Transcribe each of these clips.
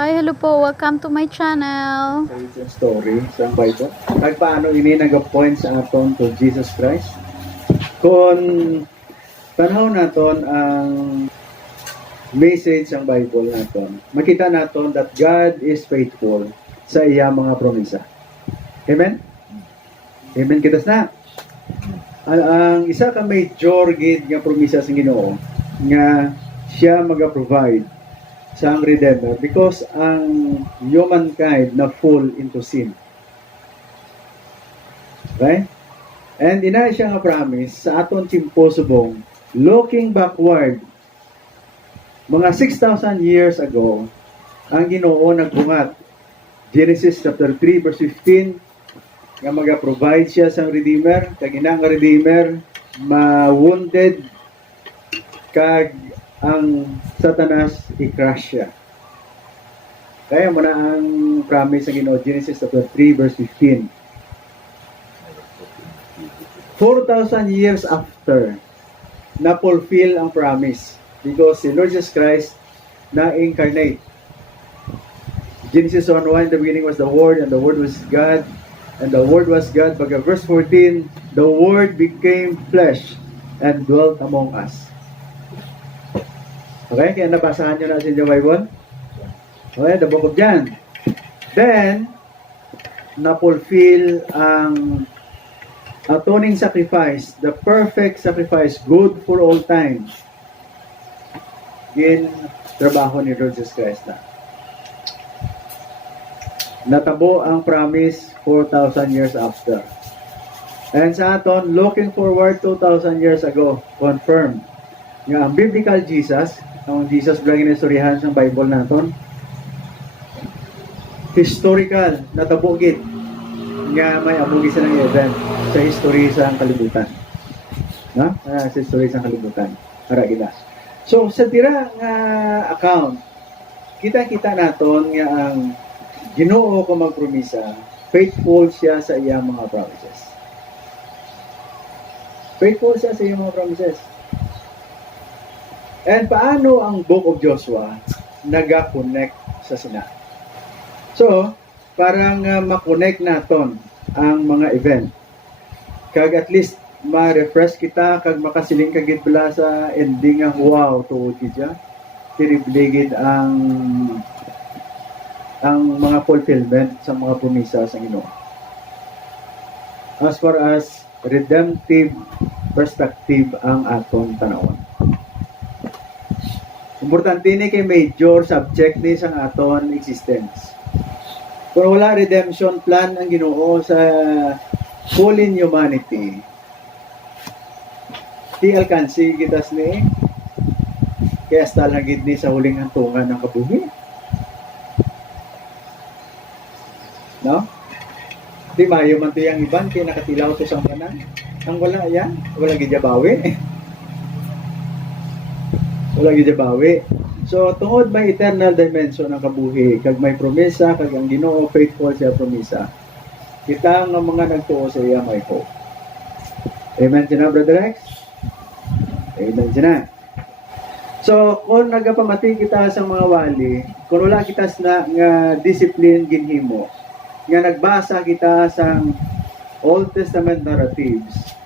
Hi, hello po. Welcome to my channel. Sa story sa Bible. Kag paano ini nag-point sa aton to Jesus Christ. Kung tanaw naton ang message ng Bible naton, makita naton that God is faithful sa iya mga promesa. Amen? Amen kitas na. Ang isa ka major gid nga promesa sa Ginoo nga siya maga-provide sa ang Redeemer because ang humankind na fall into sin. Okay? And ina siya nga promise sa aton timpo subong, looking backward, mga 6,000 years ago, ang Ginoo nagbungat. Genesis chapter 3 verse 15, nga maga-provide siya sa Redeemer, kag ina nga Redeemer, ma-wounded, kag ang Satanas i-crush siya. Kaya mo na ang promise ng Ginoo, Genesis chapter 3 verse 15. 4,000 years after, na-fulfill ang promise because si Lord Jesus Christ na-incarnate. Genesis 1:1, the beginning was the Word, and the Word was God, and the Word was God. Baga verse 14, the Word became flesh and dwelt among us. Okay, kaya nabasahan nyo na sa inyong Bible? Okay, the book of John. Then, na-fulfill ang atoning sacrifice, the perfect sacrifice, good for all times. Yan, trabaho ni Lord Jesus Christ na. Natabo ang promise 4,000 years after. And sa aton, looking forward 2,000 years ago, confirmed. Nga ang biblical Jesus, ang Jesus lang inistoryahan sa Bible naton, historical, natabugid nga may abugi sa ng event sa history sa kalibutan. Na? Sa history sa kalibutan. Para gila. So, sa tira nga account, kita-kita naton nga ang Ginoo ko magpromisa, faithful siya sa iyang mga promises. Faithful siya sa iyang mga promises. And paano ang Book of Joshua naga-connect sa sina? So, parang makonect naton ang mga event. Kag at least ma-refresh kita kag makasiling kagid bala sa ending ang wow tuod gidya. Tiribligid ang mga fulfillment sa mga promisa sa Ginoo. As far as redemptive perspective ang aton tanawon. Importante ni kay major subject ni sang aton existence. Kung wala redemption plan ang Ginoo sa fallen humanity, di alkansi kitas ni kaya hasta lang gid ni sa huling hantungan ng kabuhi. No? Di mayo man to yang iban kay nakatilaw to sang tanan. Ang wala yan, wala gid bawi. Wala gid bawi. So tungod may eternal dimension ng kabuhi, kag may promesa, kag ang Ginoo faithful siya promesa. Kita nga mga nagtuo sa iya may hope. Amen sina Brother Rex? Amen sina. So kung nagapamati kita sa mga wali, kung wala kita na nga discipline ginhimo, nga nagbasa kita sa Old Testament narratives,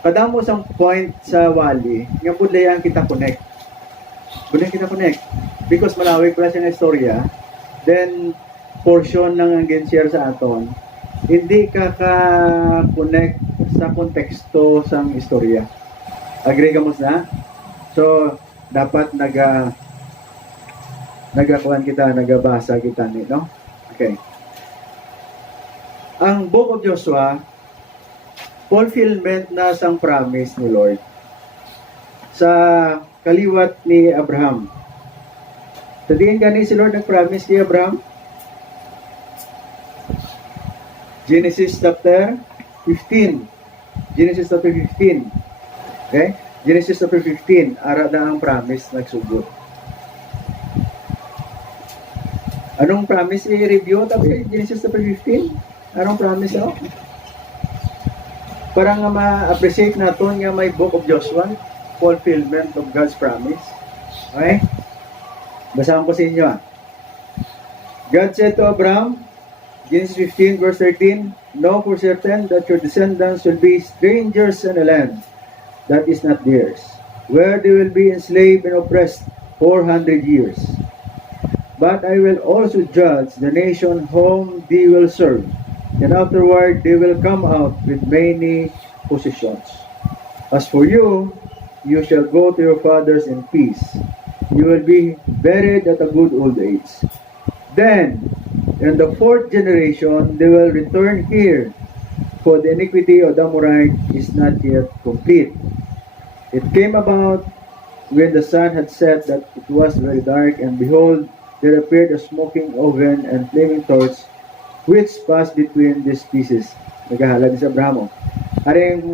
kadamo sang point sa wali nga budlayan kita connect. Budlayan kita connect because malawig pala siya nga istorya, then portion lang ang gen-share sa aton, hindi ka ka-connect sa konteksto sang istorya. Agree ka mo na? So dapat nagakuan kita, nagabasa kita ni, no? Okay. Ang Book of Joshua, fulfillment na sang promise ni Lord sa kaliwat ni Abraham. Tingin gani si Lord nag-promise kay Abraham? Genesis chapter 15. Genesis chapter 15. Okay? Genesis chapter 15, ara na ang promise nagsugod. Anong promise i-review tabi Genesis chapter 15? Anong promise ako? Para nga ma-appreciate natin nga may Book of Joshua, fulfillment of God's promise. Okay? Basahan ko sa inyo. God said to Abraham, Genesis 15 verse 13, know for certain that your descendants will be strangers in a land that is not theirs, where they will be enslaved and oppressed 400 years. But I will also judge the nation whom they will serve, and afterward they will come out with many possessions. As for you, you shall go to your fathers in peace. You will be buried at a good old age. Then, in the fourth generation, they will return here, for the iniquity of the Amorite is not yet complete. It came about when the sun had set that it was very dark, and behold, there appeared a smoking oven and flaming torch, which passed between these pieces. Naghahalad sa Abraham. Aring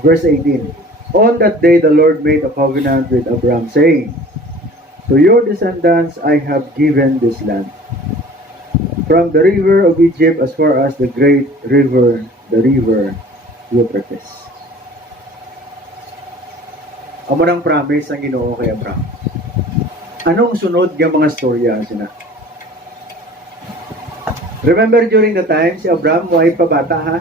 verse 18. On that day, the Lord made a covenant with Abraham, saying, to your descendants I have given this land, from the river of Egypt as far as the great river, the river Euphrates. Amo nang promise ang Ginoo kay Abraham. Anong sunod ng mga storya sina? Remember during the time si Abraham ay pabata ha,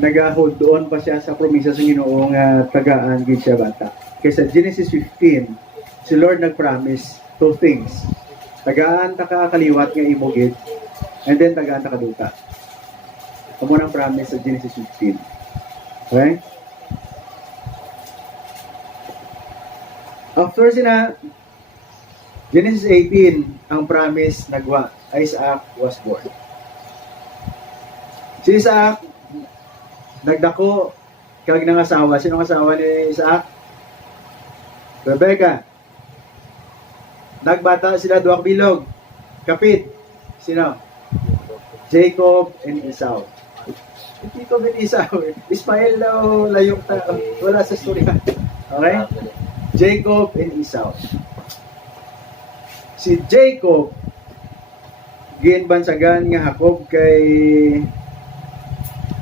nag-hold doon pa siya sa promisa sa Ginoo nga tagaan gid siya bata. Kaysa Genesis 15, si Lord nag-promise two things. Tagaan ta ka kaliwat nga imogid, and then tagaan ta kaduta. Amo nang promise sa Genesis 15. Okay? After sina Genesis 18, ang promise nagwa, Isaac was born. Si Isaac nagdako kag nang asawa. Sino ang asawa ni Isaac? Rebecca. Nagbata sila duwang bilog. Kapit. Sino? Jacob and Esau. Jacob and Esau. Ismael daw layong tao. Wala sa story. Okay? Jacob and Esau. Si Jacob ginbansagan nga Jacob kay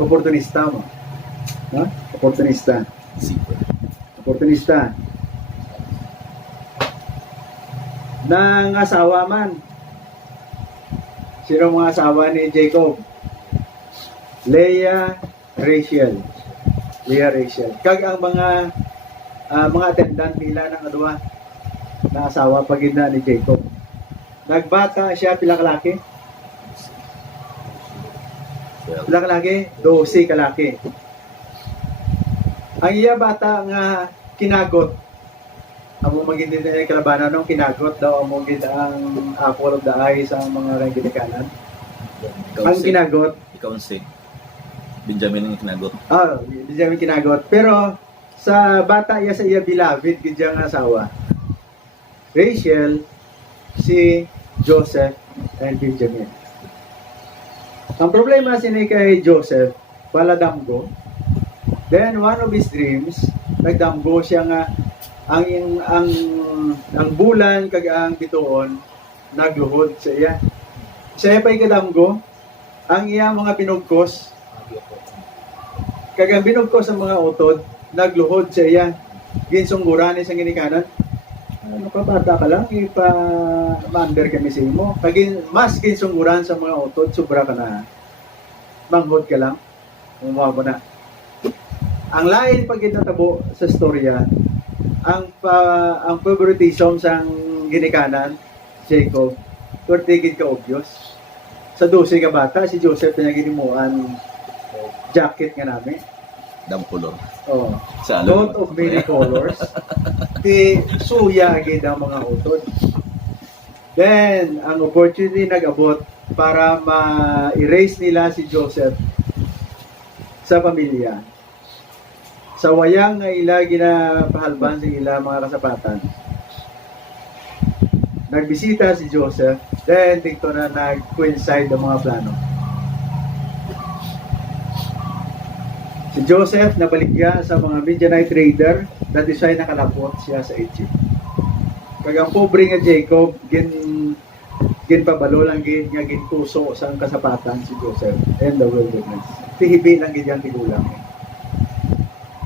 oportunista mo. No? Oportunista. Oportunista. Nang asawa man. Sino mga asawa ni Jacob? Leah, Rachel. Leah, Rachel. Kag ang mga attendant nila ng adwa na asawa pagina ni Jacob. Nagbata siya pila kalaki? Pila kalaki? 12 kalaki. Ang iya bata nga kinagot. Amo magindi na kalabanan nung kinagot daw amo gid ang apple of the eye sa mga Ginikanan. Ang kinagot, ikaw si Benjamin ang kinagot. Benjamin kinagot. Pero sa bata iya sa iya beloved gid yang asawa. Rachel, si Joseph and Benjamin. Ang problema sini kay Joseph, wala damgo. Then one of his dreams, nagdamgo siya nga ang bulan kag ang bituon nagluhod sa iya. Siya pa'y kadamgo, ang iya mga pinugkos, kag ang binugkos ang mga utod, nagluhod sa iya. Ginsungguran sa Ginikanan. Ano ka, bata ka lang, ipa-mander kami sa imo. Kag mas ginsungguran sa mga utod, sobra ka na. Manghod ka lang, umuha mo na. Ang lain pag itatabo sa storya, ang favoritism sang Ginikanan, Jacob, turtigid ka obvious. Sa 12 ka bata, si Joseph na ginimuan jacket nga namin. Dam color. Oh. Coat of many colors. Di suya agad ang mga utod. Then, ang opportunity nag-abot para ma-erase nila si Joseph sa pamilya. Sa wayang nga ila ginapahalban sa ila mga kasapatan. Nagbisita si Joseph, then dito na nag-coincide ang mga plano. Si Joseph nabaligya sa mga Midianite trader na design nakalapot siya sa Egypt. Kagang pobre nga Jacob, ginpabalo lang gintuso sa kasapatan si Joseph and the wilderness. Tihibi lang gid tigulang.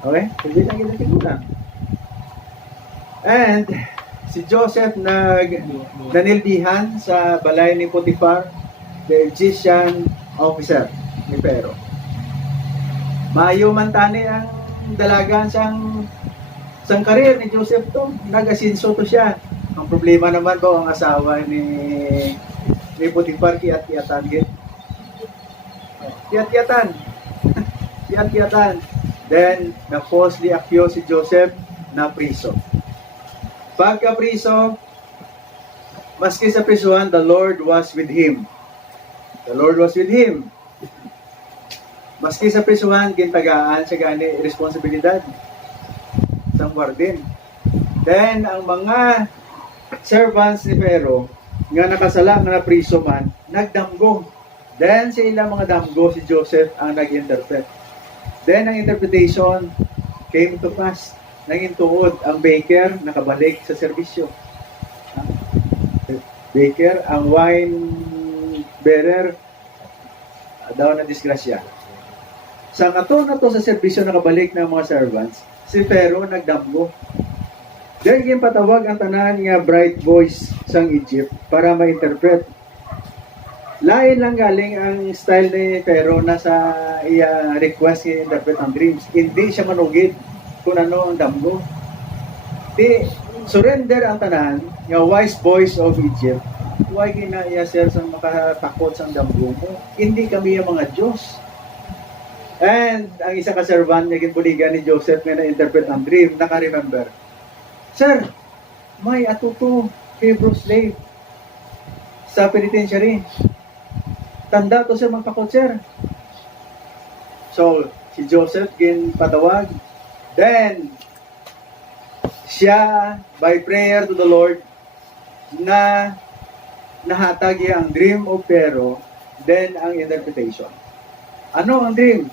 Okay? Hindi lang gid tigulang. And si Joseph nanilbihan sa balay ni Potiphar, the Egyptian officer ni Pero. Maayo man tani ang dalagan sang karir ni Joseph to, nag-asinso to siya. Ang problema naman ba ang asawa ni Potiphar kiyat-kiyatan gid. Kiyat-kiyatan. Kiyat-kiyatan. Then na-falsely accused si Joseph na priso. Pagka-priso, maski sa prisuhan, the Lord was with him. The Lord was with him. Maski sa prisuhan, gintagaan sa gani responsibilidad sa warden. Then, ang mga servants ni Pharaoh, nga nakasala nga na priso man, nagdamgo. Then, sa ilang mga damgo, si Joseph ang nag-interpret. Then, ang interpretation came to pass. Nanging tuod, ang baker nakabalik sa serbisyo. Baker, ang wine bearer, daw na disgrasya. Sa ngato na to sa serbisyo nakabalik ng mga servants, si Pharaoh nagdamgo. Dahil patawag ang tanan nga bright voice sang Egypt para ma-interpret. Lain lang galing ang style ni Pharaoh na sa iya request nga interpret ang dreams. Hindi siya manugid kung ano ang damgo. Di surrender ang tanan nga wise voice of Egypt. Huwag ginaya sir sa makatakot sa damgo mo. Hindi kami yung mga Diyos. And ang isa ka servant nga ginbuligan ni Joseph nga na-interpret ang dream, naka-remember. Sir, may atuto Hebrew slave sa penitentiary. Tanda to sir magpakot sir. So, si Joseph ginpatawag. Then, siya, by prayer to the Lord, na nahatag ang dream of Pharaoh, then ang interpretation. Ano ang dream?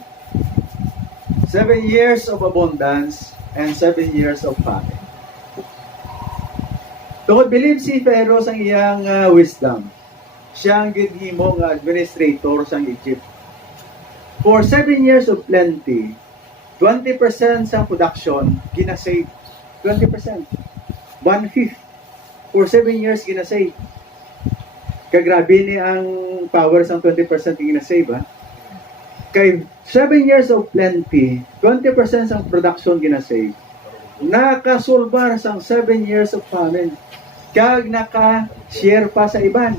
7 years of abundance and 7 years of famine. Tungod believe si Pharaoh sa iyang wisdom. Siya ang gidhimo nga administrator sa Egypt. For 7 years of plenty, 20% sa production ginasave. 20%. 1/5. For 7 years ginasave. Kagrabe ni ang power sa 20% ginasave ha. Kay 7 years of plenty, 20% sa production ginasave. Nakasulbar sang 7 years of famine. Kag naka-share pa sa iban.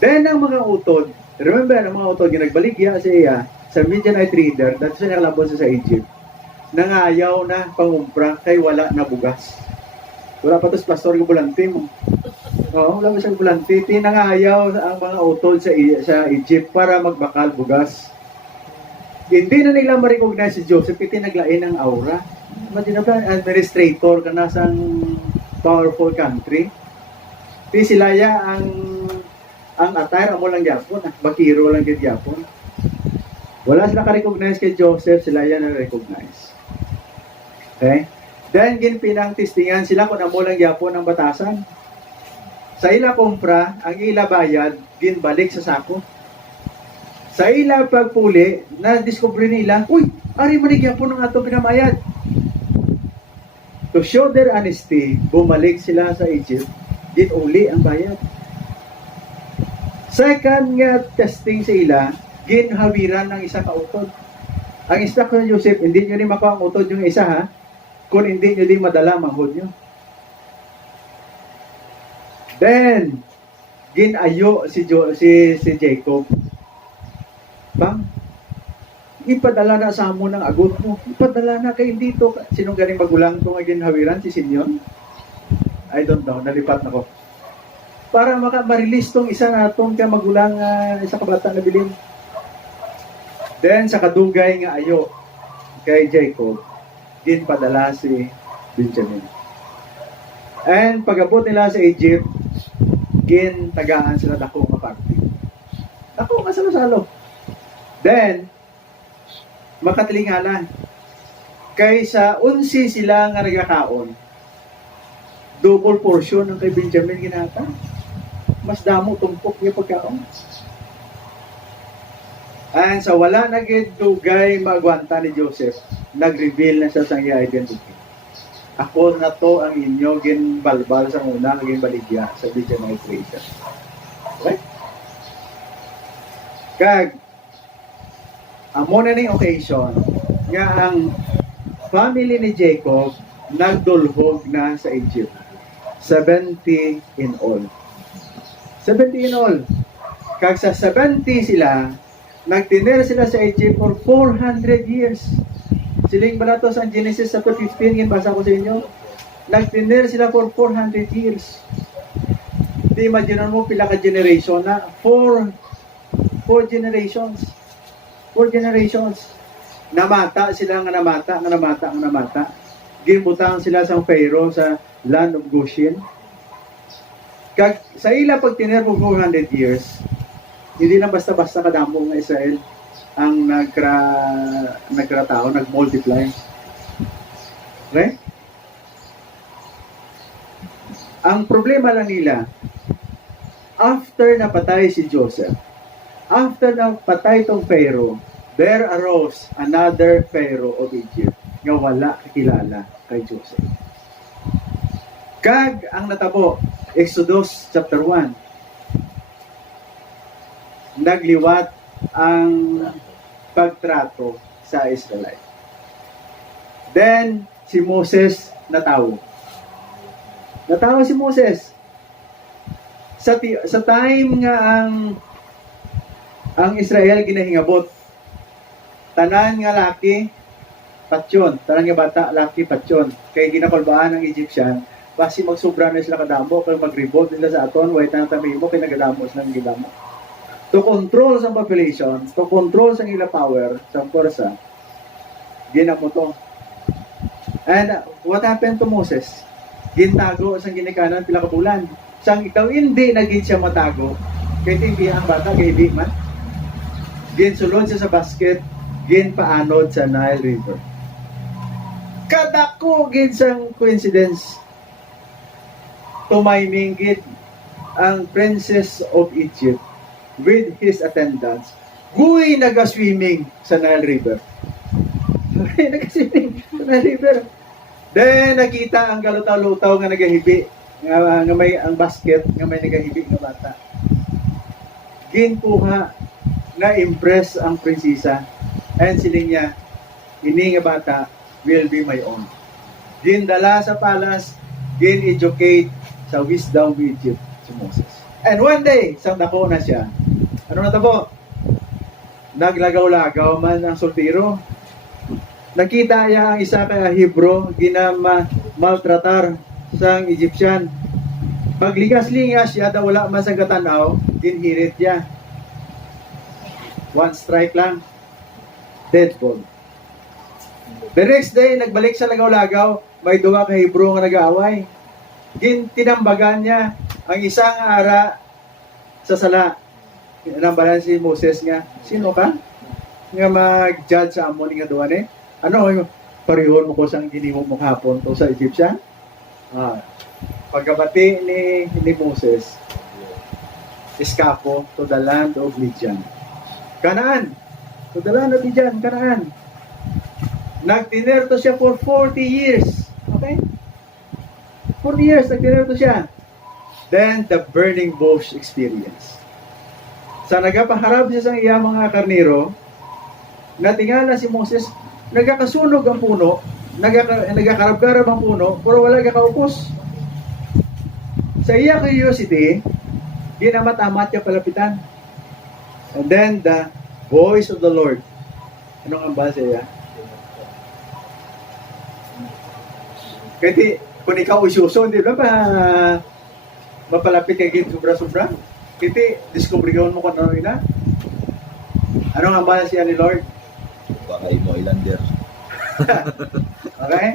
Then ang mga utod, remember ang mga utod ginagbaligya sa iya sa Midianite trader dahil siya nakalabon sa Egypt. Nangayaw na pangumpra kay wala na bugas. Wala pa tos pastor ng bulante mo. Oo, wala pa siyang bulante. Tinangayaw ang mga utod sa Egypt para magbakal bugas. Hindi na nila ma-recognize si Joseph, itinaglain ang aura. Imagine na ba, administrator ka na sa powerful country. Di sila ya ang attire mo lang Japon, bakiro lang kay Japon. Wala sila ka-recognize kay Joseph, sila ya na-recognize. Okay? Then, ginpinang testingan sila kung amo lang Japon ang batasan. Sa ila kumpra, ang ila bayad, ginbalik sa sako. Sa ila pagpuli, na-discover nila, uy, ari manigyapon ng atong pinamayad. To show their honesty, bumalik sila sa Egypt, ginuli ang bayad. Second nga testing sa ila, ginhawiran ng isa ka utod. Ang instruction ni Joseph, hindi nyo rin makuha ang utod yung isa ha, kung hindi nyo din madala manghod nyo. Then, ginayo si Jacob. Bang, ipadala na sa mo ng agot mo. Ipadala na kay dito. Sinong galing magulang ko nga ginhawiran? Si Simeon? I don't know. Nalipat na ko. Para ma-release tong isa na itong magulang isa kabata na bilin. Then, sa kadugay nga ayo kay Jacob, ginpadala si Benjamin. And pag-abot nila sa Egypt, gintagaan sila dako nga party. Dako nga salo-salo. Then, makatilingala. Kaysa 11 sila nga nagkakaon, double portion ng kay Benjamin ginata. Mas damo tumpok niya pagkaon. And sa wala nagidugay magwanta ni Joseph, nag-reveal na siya sa iya identity. Ako na to ang inyo ginbalbal sa una, ginbaligya sa video ng creation. Okay? Kag, amo na ning occasion nga ang family ni Jacob nagdulhog na sa Egypt. 70 in all. 70 in all. Kag sa 70 sila, nagtiner sila sa Egypt for 400 years. Siling balato sa Genesis chapter 15, basa ko sa inyo. Nagtiner sila for 400 years. Di imagine mo pila ka generation na 4 generations. 4 generations. Namata sila nga namata. Ginbutang sila sa Pharaoh sa land of Goshen. Kag sa ila pag tiner for 400 years, hindi lang basta-basta kadamo ng Israel ang nagkratao, nag-multiply. Okay? Ang problema lang nila, after napatay si Joseph, after napatay tong Pharaoh, there arose another Pharaoh of Egypt nga wala kakilala kay Joseph. Kag ang natabo, Exodus chapter 1, nagliwat ang pagtrato sa Israelite. Then, si Moses natawo. Natawo si Moses. Sa time nga ang Israel ginahingabot, tanan nga laki, patyon. Tanan nga bata, laki, patyon. Kay ginakalbaan ng Egyptian, basi magsubra na sila kadamo, kay mag-revolt nila sa aton, wait na tamimo, kay nagadamo sila ng gidamo. To control sa population, to control sa ila power, sa kursa, ginamo to. And what happened to Moses? Gintago sa ginikanan pila ka bulan. Sang ikaw hindi naging siya matago, kaya hindi ang bata, kaya hindi man. Ginsulod siya sa basket, ginpaanod sa Nile River. Kadako ginsang coincidence. Tumaymingit ang Princess of Egypt with his attendants, huy naga-swimming sa Nile River. Naga-swimming sa Nile River. Then, nakita ang galutaw-lutaw nga nagahibi, nga may ang basket, nga may nagahibi nga bata. Ginkuha, na-impress ang prinsesa, and siling niya, ini nga bata will be my own. Gindala sa palace, gin-educate sa wisdom of Egypt si Moses. And one day, sang dako na siya, ano na tabo? Naglagaw-lagaw man ang soltero. Nakita niya ang isa ka Hebrew, maltratar sang Egyptian. Pagligas-lingas siya, daw wala man sa katanaw, ginhirit niya. One strike lang, dead ball. The next day, nagbalik sa lagaw-lagaw, may duwa ka Hebrew nga nag-aaway. Tinambagan niya ang isang ara sa sala. Tinambagan si Moses nga, sino ka? Nga mag-judge sa amon nga duwa ni. Ano, parihon mo ko sang ginimo mo hapon to sa Egyptian? Pagkabati ni Moses, eskapo to the land of Midian. Kanaan. To the land of Midian, Kanaan. Nagtinerto siya for 40 years. Okay? 40 years, nagtinerto siya. Then, the burning bush experience. Sa nagapaharap siya sa iya mga karnero, natingala si Moses, nagkakasunog ang puno, nagkakarab-garab ang puno, pero wala kakaupos. Sa iya curiosity, ginamat-amat niya palapitan. And then, the voice of the Lord. Anong ambal sa iya? Kasi, kung ikaw ususo, di ba mapalapit kay gin sobra-sobra? Kasi, discovery gawin mo kung ano ina. Anong ambal siya ni Lord? Baka mo ilander. Okay?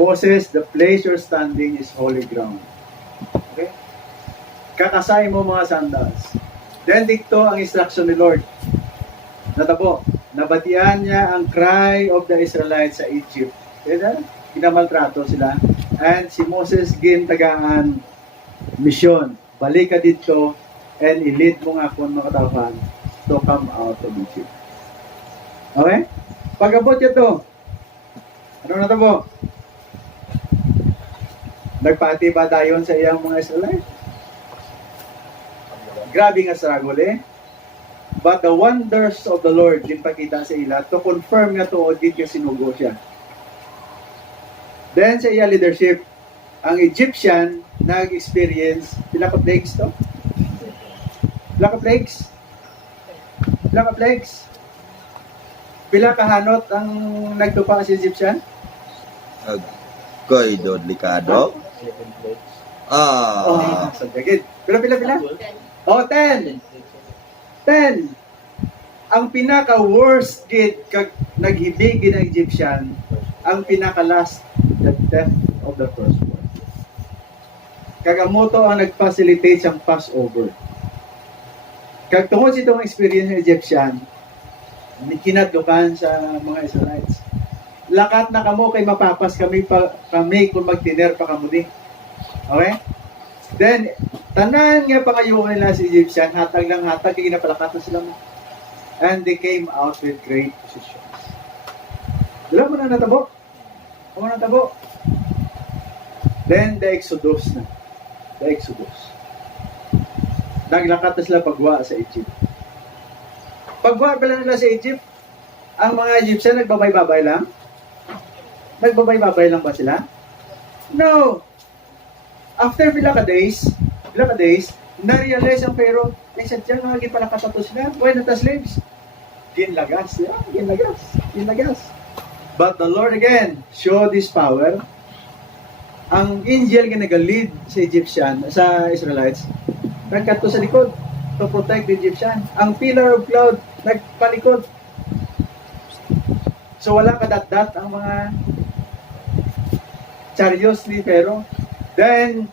Moses, the place you're standing is holy ground. Okay? Kakasay mo mga sandals. Then dito ang instruction ni Lord. Natabo, nabatian niya ang cry of the Israelites sa Egypt. Kaya kinamaltrato sila. And si Moses gintagaan mission. Balik ka dito and i-lead mo nga kung mga katawhan to come out of Egypt. Okay? Pag-abot niya to, ano na tabo? Nagpati ba dayon sa iyang mga Israelite? Grabe nga struggle eh. But the wonders of the Lord ginpakita sa ila to confirm nga tuod gid nga sinugo siya. Then sa iya leadership, ang Egyptian nag-experience pila ka plagues to? Pila ka plagues? Pila ka plagues? Pila ka hanot ang nagtupa sa Egyptian? Koy do delikado. Ah, Sagagid. Pila? Oh, 10. 10. Ang pinaka-worst gid kag naghibig gid ang Egyptian, ang pinaka-last, the death of the firstborn. Kagamoto ang nag-facilitate siyang Passover. Kag tungod sa itong experience ng Egyptian, kinadlukan sa mga Israelites. Lakat na kamo kay mapapas kami kung magtiner pa kamo di. Okay? Then, tanan nga pangayuhan nila si Egyptian, hatag kay ginapalakat na sila mo. And they came out with great positions. Dila mo na natabo? Ano natabo? Then, the Exodus na. The Exodus. Naglakat na sila pagwa sa Egypt. Pagwa pala nila sa Egypt, ang mga Egyptian nagbabay-babay lang? Nagbabay-babay lang ba sila? No! After pila ka days, na-realize ang Pharaoh, sadya nga gid pala katato sila. Why not as slaves? Ginlagas. But the Lord again showed His power. Ang angel nga nag-lead sa Egyptian, sa Israelites, nagkadto sa likod to protect the Egyptian. Ang pillar of cloud nagpalikod. So wala kadat-dat ang mga chariots ni Pharaoh. Then,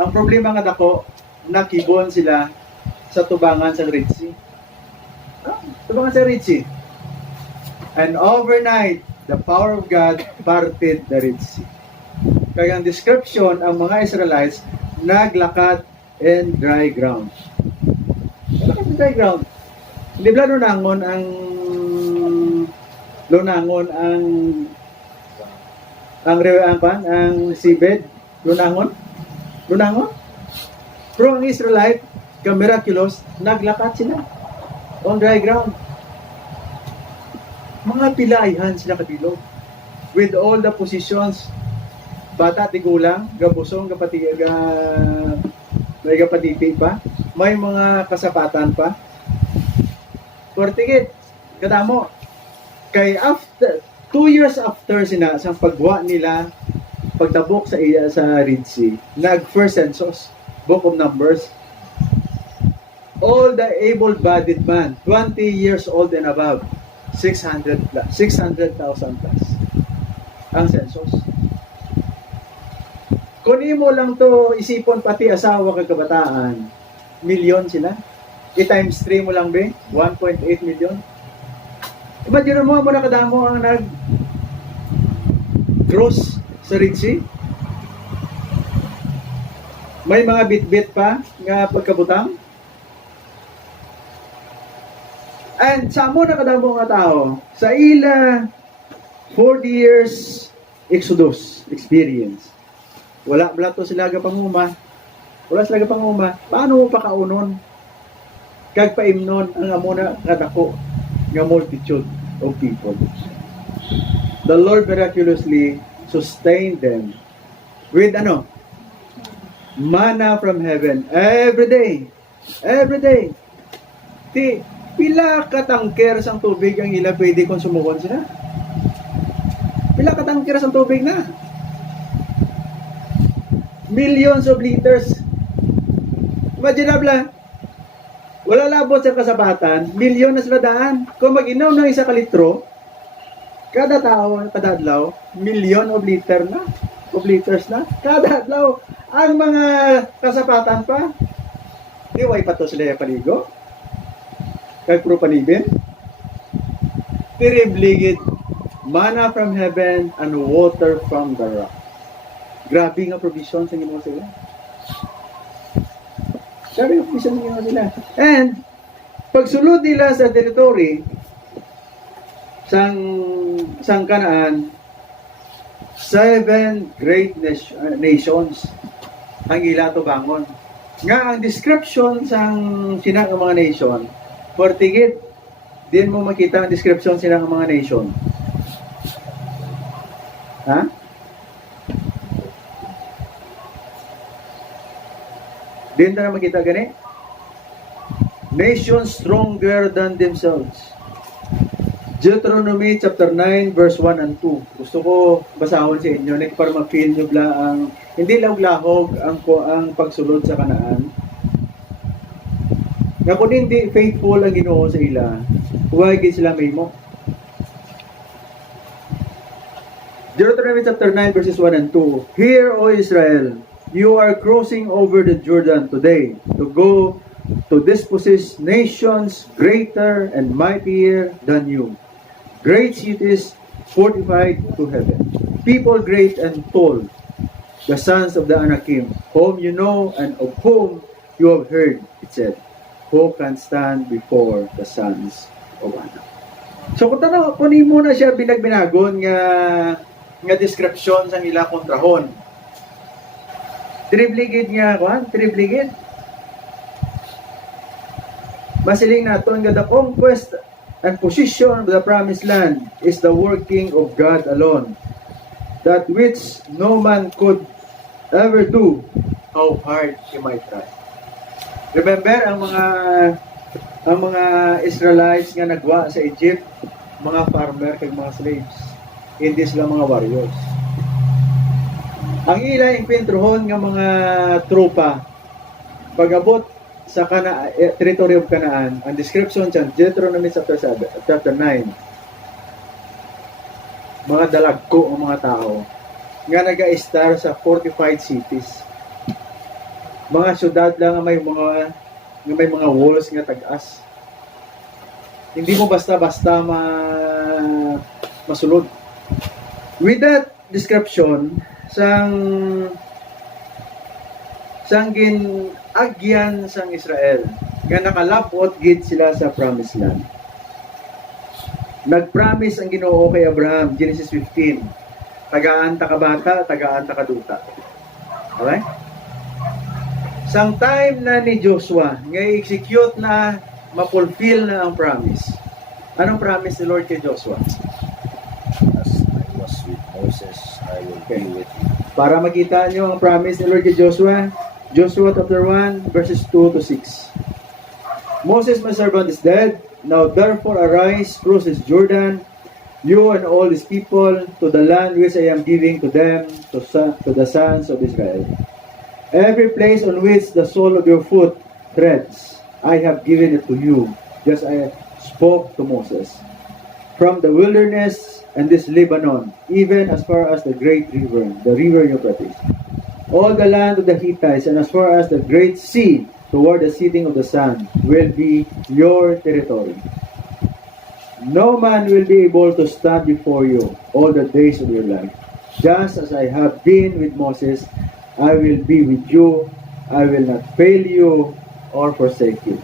ang problema nga dako, nakibon sila sa tubangan sa Red Sea. Tubangan sa Red Sea. And overnight, the power of God parted the Red Sea. Kaya ang description, ang mga Israelites, naglakad in dry ground. Naglakad in dry ground. Hindi ba lunangon ang seabed? Lunangon? Pero ang Israelite, miraculous, naglakad sila on dry ground. Mga pilayan sila kabilog. With all the positions, bata ti gulang, gabusong, may kapatipi pa, may mga kasapatan pa. Portigit, kadamo. Kay after, 2 years after sina, sa pagwa nila, pagtabok sa Red Sea, nag-first census, Book of Numbers, all the able-bodied man, 20 years old and above, 600,000 plus ang census. Kung imo lang to isipon pati asawa kag kabataan, milyon sila. I-times 3 mo lang be, 1.8 million. Imagine mo na kadamo ang nag-cross sa Red Sea. May mga bit-bit pa nga pagkabutang. And sa mo na kadamo nga tao, sa ila 40 years Exodus experience. Wala to sila gapanguma. Paano mo pakaunon? Kag paimnon ang amuna kadako nga multitude of people. The Lord miraculously sustained them with manna from heaven every day. Pila katangker sang tubig ang ila pwede konsumukon sila. Pila katangker sang tubig na. Millions of liters. Imaginable. Wala labot sa kasabatan, milyon na sila daan. Kung mag-inom ng 1 litro, kada tao, kada adlaw, milyon of liters na. Kada adlaw. Ang mga kasapatan pa, di way pa to sila paligo. Kag pro panibin. Tiribligid, manna from heaven and water from the rock. Grabe nga provision sa Ginoo sila. Grabe nga provision sa Ginoo sila. And pagsulod nila sa territory sang Kanaan, 7 great nations ang ila tubangon. Nga ang description sang sinang ang mga nation, portigid, din mo makita ang description sinang ang mga nation. Ha? Din na makita gani? Nations stronger than themselves. Deuteronomy chapter 9 verse 1 and 2. Gusto ko basahon sa inyo para ma-feel nyo ang hindi lahog ang pagsulod sa Kanaan. Nga kung hindi faithful ang Ginoo sa ila, huwag sila mahimo. Deuteronomy chapter 9 verses 1 and 2. Hear, O Israel, you are crossing over the Jordan today to go to dispossess nations greater and mightier than you. Great cities fortified to heaven. People great and tall. The sons of the Anakim, whom you know and of whom you have heard, it said, who can stand before the sons of Anak. So kung tanong, kunin mo na siya binagbinagon nga description sa ila kontrahon. Tripligid nga, tripligid. Masiling naton nga the conquest and position of the promised land is the working of God alone, that which no man could ever do, how hard he might try. Remember ang mga Israelites nga nagwa sa Egypt, mga farmer kag mga slaves, hindi sila mga warriors. Ang ila impintrohon nga mga tropa pag-abot sa territory of Canaan, ang description sa Deuteronomy chapter 9, mga dalagko ang mga tao nga naga-star sa fortified cities. Mga syudad lang may mga walls nga tag-as. Hindi mo basta-basta masulod. With that description, sang agyan sang Israel nga nakalapot gid sila sa promised land. Nagpromise ang Ginoo kay Abraham, Genesis 15. Tagaan ta ka bata, tagaan ta ka duta. Okay? Sang time na ni Joshua nga execute na ma-fulfill na ang promise. Anong promise ni Lord kay Joshua? As I was with Moses, I will be with you. Para makita nyo ang promise ni Lord kay Joshua, Joshua chapter 1 verses 2 to 6. Moses, my servant, is dead. Now therefore arise, cross this Jordan, you and all these people, to the land which I am giving to them, to the sons of Israel. Every place on which the sole of your foot treads, I have given it to you, just I spoke to Moses. From the wilderness and this Lebanon, even as far as the great river, the river Euphrates, all the land of the Hittites, and as far as the great sea, toward the setting of the sun, will be your territory. No man will be able to stand before you all the days of your life. Just as I have been with Moses, I will be with you. I will not fail you or forsake you.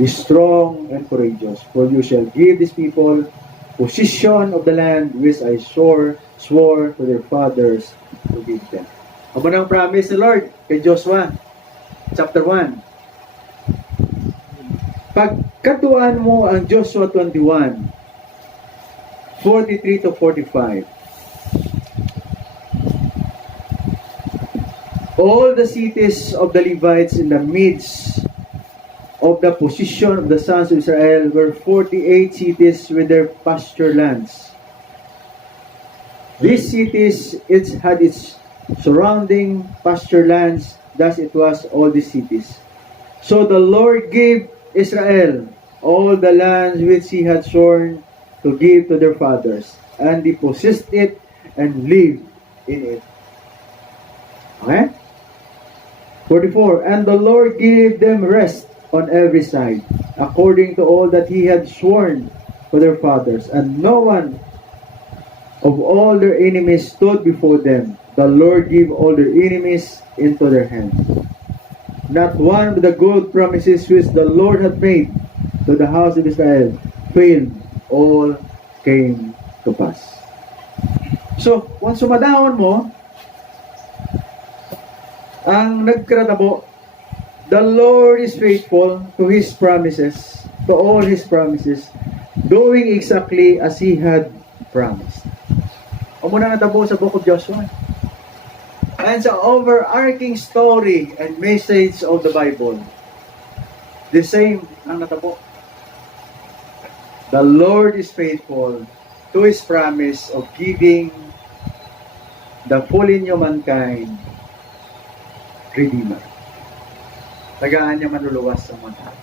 Be strong and courageous, for you shall give these people possession of the land which I swore to their fathers to give them. Amo nang promise ni Lord kay Joshua, chapter 1. Pagkatuan mo ang Joshua 21, 43 to 45. All the cities of the Levites in the midst of the possession of the sons of Israel were 48 cities with their pasture lands. These cities each had its surrounding pasture lands, thus it was all the cities. So the Lord gave Israel all the lands which he had sworn to give to their fathers, and they possessed it and lived in it. Okay? 44. And the Lord gave them rest on every side, according to all that he had sworn to their fathers, and no one of all their enemies stood before them. The Lord gave all their enemies into their hands. Not one of the good promises which the Lord had made to the house of Israel failed. All came to pass. So, kung sumadahon mo, ang nagkratabo, the Lord is faithful to His promises, to all His promises, doing exactly as He had promised. O muna natabo sa book of Joshua. And sa overarching story and message of the Bible, the same ang natabo. The Lord is faithful to His promise of giving the fallen humankind Redeemer. Tagaan niya manluluwas sa mga tao.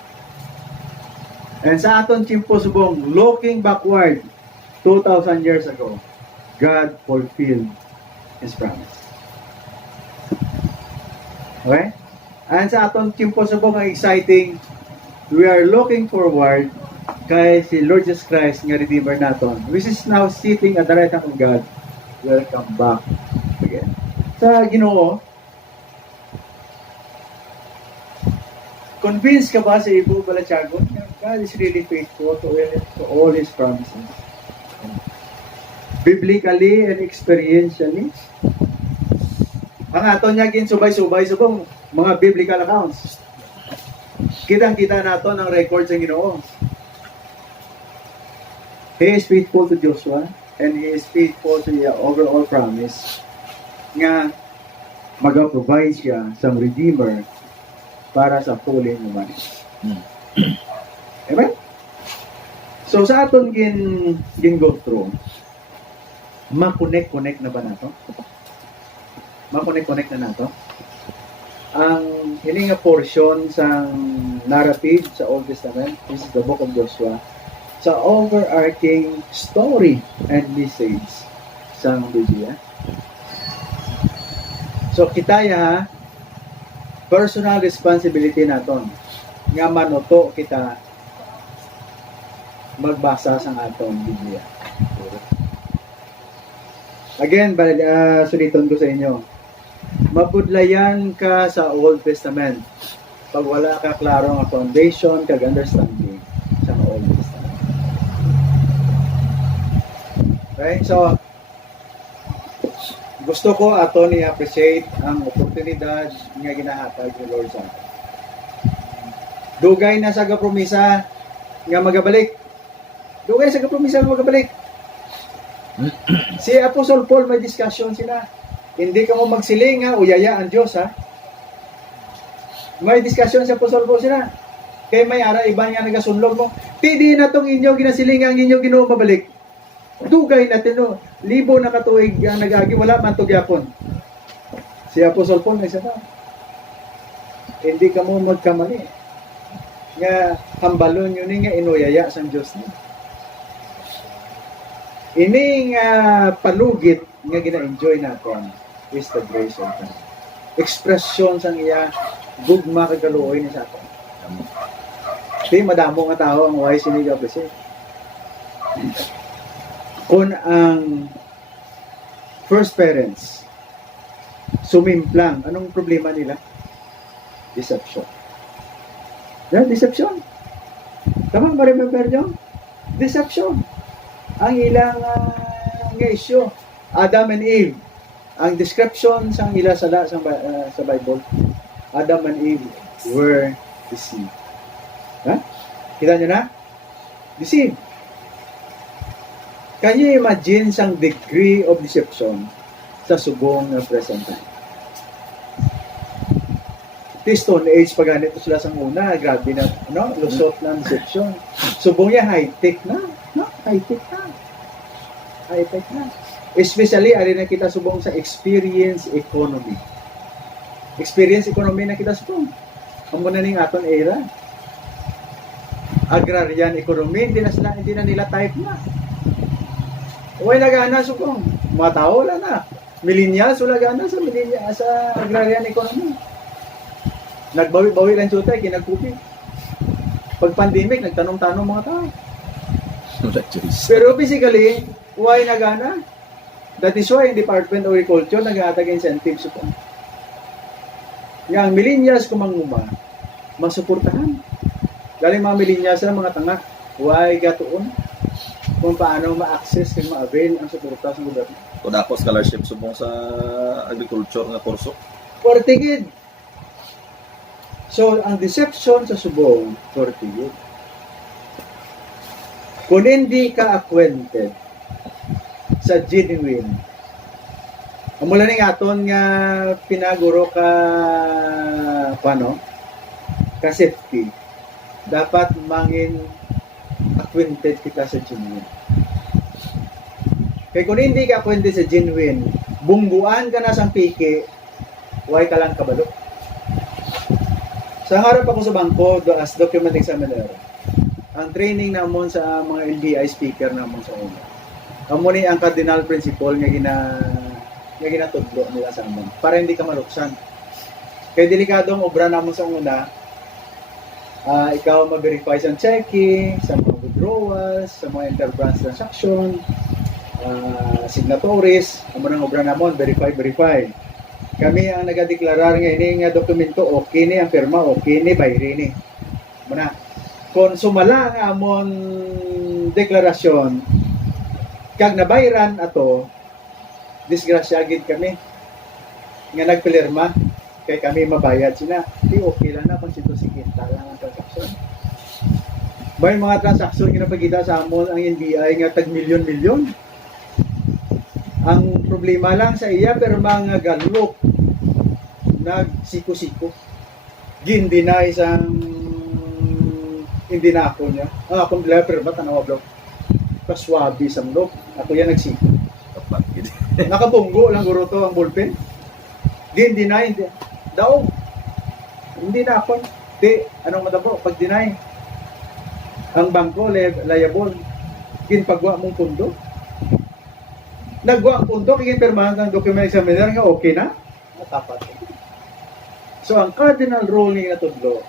And sa aton timpo subong, looking backward 2,000 years ago, God fulfilled His promise. Okay? And sa aton timpo subong, ang exciting, we are looking forward kay si Lord Jesus Christ nga Redeemer naton, which is now sitting at the right hand of God, will come back again. Sa Ginoo, convinced ka ba sa Ibu Balachagon? God is really faithful to all His promises. Biblically and experientially. Ang aton niya ginsubay-subay subong mga biblical accounts. Kitang-kita nato ang record sa Ginoo. He is faithful to Joshua and He is faithful to the overall promise nga mag-provide siya sa Redeemer para sa fallen humanity. Amen? So sa aton gin go through, makonect na ba nato? Makonect na nato? Ang ini nga portion sa narrative sa Old Testament, this is the book of Joshua, sa overarching story and message sa Biblia. So kita ya personal responsibility naton nga manuto kita magbasa sa atong Biblia. Again, suliton ko sa inyo. Mapudlayan ka sa Old Testament pag wala ka klaro nga foundation kag understanding sa Old Testament. Okay? So, gusto ko ato ni appreciate ang oportunidad nga ginahatag ni Lord sa atin. Dugay na sa gapromisa nga magabalik. Dugay sa gapromisa nga magabalik. Si Apostle Paul may discussion sila. Hindi ka mo magsiling ha, uyaya ang Diyos ha. May discussion sa Apostle Paul sila. Kay may ara iba nga nagasunlog mo. Pidi na tong inyo ginasiling ang inyo Ginoo mabalik. Dugay natin no. Libo na katuig ang nagagi wala man to gyapon. Si Apostle Paul may sabi, hindi ka mo magkamali. Nga hambalon yun nga inuyaya sa Diyos niya. Ini nga palugit nga gina-enjoy natin is the grace of God. Expression sang iya gugma kagaluoy ni sa atin. Di madamo nga tao ang wise ni God kasi. Kung ang first parents sumimplang, anong problema nila? Deception. Yeah, deception. Tama ba remember nyo? Deception. Ang ilang nga issue, Adam and Eve. Ang description sang ila sa Bible, Adam and Eve were deceived. Ha? Kita nyo na? Deceived. Can you imagine sang degree of deception sa subong na present time? Stone Age pa ganito sila sa una, grabe na, lusot ng deception. Subong niya high-tech na, high-tech na. High-tech na. Especially, ari na kita subong sa experience economy. Experience economy na kita subong. Amo na ning aton era. Agrarian economy, hindi na nila type na. Uy, nagana subong. Mga tao wala na. Millennials, wala gana sa agrarian economy. Nagbawi-bawi lang sutay, kinagkupi. Pag pandemic, nagtanong-tanong mga tao. Pero basically, why nagana? That is why Department of Agriculture nag-aatag incentives ito. Yang millennials kumanguma, masuportahan. Galing mga millennials na mga tanga, why gatuon? Kung paano ma-access kung ma-avail ang suporta sa gobyerno. O dako scholarship subong sa agriculture nga kurso. Portigid. So, ang deception sa subong, portigid. Kung hindi ka acquainted sa genuine, mula ning aton nga pinaguro ka paano? Ka safety. Dapat mangin acquainted kita sa genuine. Kaya kung hindi ka acquainted sa genuine, bungguan ka na sang piki, huwag ka lang kabalo. Sa harap ako sa bangko as document examiner, ang training namon sa mga LDI speaker namon sa una. Amo ni ang cardinal principle nga ginatudlo nila sa amon para hindi ka maluksan. Kaya delikado ang obra namon sa una, ikaw ma-verify sa checking, sa mga withdrawals, sa mga interbranch transaction, signatories, amo nang obra namon, verify. Kami ang nagadeklarar nga ini nga dokumento, okay ni ang firma, okay ni bayri ni. Muna, kung sumala nga amon deklarasyon, kag nabayran ato, disgrasya gid kami nga nagpilirma kay kami mabayad sila. Di okay lang na kung sito-sikita lang ang transaksyon. May mga transaksyon nga napagita sa amon ang NBI nga tag milyon-milyon. Ang problema lang sa iya, pero mga galok, nagsiko-siko. Gindi na isang hindi na ako niya. Ang akong developer ba, tanawa blok. Kaswabi isang lok. Ako yan nagsiko. Nakabunggo lang guro to ang ballpen. Gindi na, hindi. Daw. Hindi na ako. Di, anong madabo? Pag deny, ang bangko, liable. Ginpagwa mong pundo. Nagwa ang pundo, kaya pirmahan ng document examiner nga okay na, matapat. So, ang cardinal rule ni natudlo,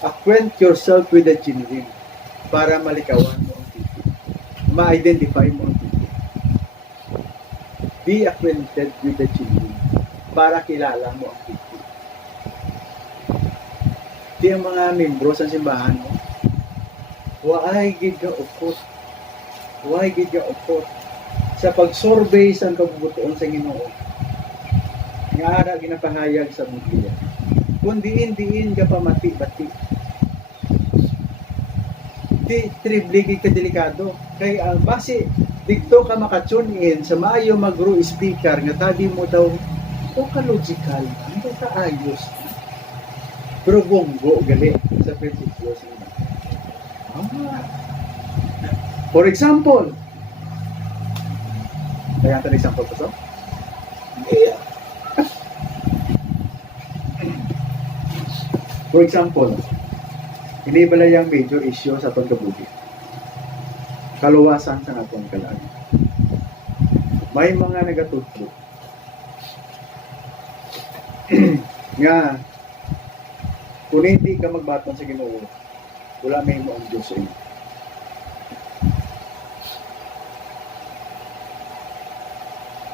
acquaint yourself with the genuine para malikawan mo ang titi. Ma-identify mo ang titi. Be acquainted with the genuine para kilala mo ang titi. Di ang mga membro sa simbahan mo, waay gid ka upot. Waay gid ka upot. Sa pag-survey sa kabubuton sa Ginoo nga ara ginapahayag sa Biblia, kung diin ka pamati-bati, di tribli ka delikado kay base dito ka makatune in sa maayo magro speaker nga tabi mo daw o ka logical hindi ka ayos pero bonggo gali sa prinsipyo sa for example, kaya ito na isang purpose, yeah. For example, hindi bala yung major issue sa pagkabuti. Kaluwasan sa atong kalaan. May mga nagatutlo. Nga, kung hindi ka magbaton sa Ginoo, wala may mo ang Diyos sa inyo.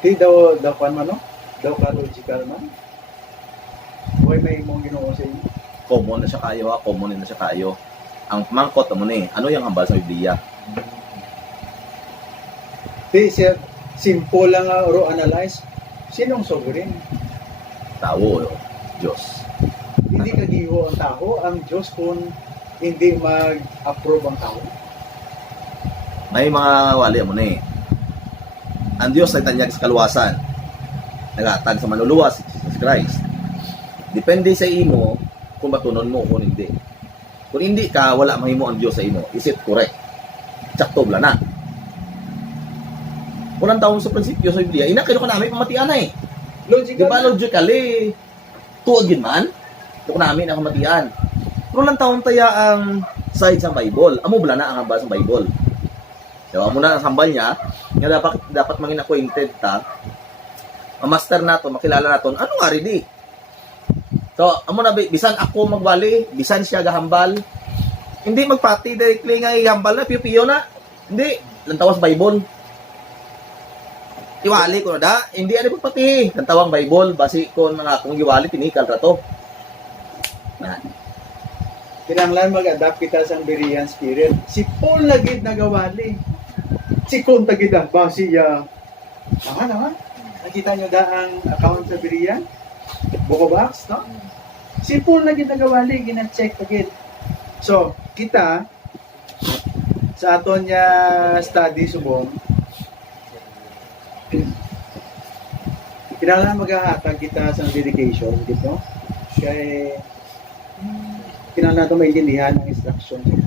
Di daw kan man, no? Daw ka logical man. Huwag may mong Ginoo sa inyo. Common na siya kayo, common na siya kayo. Ang mangkot mo ni, ano yung hambal sa Biblia? Di, sir, simple lang ro analyze. Sinong sovereign? Tao, Diyos. Hindi kagiho ang tao, ang Diyos kung hindi mag-approve ang tao. May mga wali mo ni. Ang Diyos ay tanyag sa kaluwasan. Nagatag sa manluluwas, si Jesus Christ. Depende sa imo kung matunon mo kung hindi. Kung hindi ka, wala mahimo ang Diyos sa imo. Is it correct? Tsakto, bla na. Unang taon sa prinsipyo sa Biblia, ina, kino ka namin pamatian na eh. Logical. Diba logically, tuwag yun man, ito ko namin ang pamatian. Pero lang taon taya ang side sa Bible. Amo bla na ang hambal sa Bible. Diba, amo na ang hambal niya, nga dapat mangin acquainted ta, ma-master nato, makilala nato, ano nga rin eh. So, amo na, bisan ako magwali, bisan siya gahambal, hindi magpati directly nga ihambal na, piyo-piyo na. Hindi, lantawas Bible. Iwali ko na da, hindi ano pagpati. Lantawang Bible, basi ko na akong iwali, tinikal ra to. Kinanglan mag-adapt kita sa Berean spirit. Si Paul na gid nagawali. Si Kon tagid basi ya Tama naman. Nakita nyo da ang account sa Biriyan? Buko box, no? Simple na ginagawali, gina-check agad. So, kita, sa aton niya study subong, kailangan maghahatag kita sa dedication, dito. Kaya, kailangan natin maintindihan ang instruction sa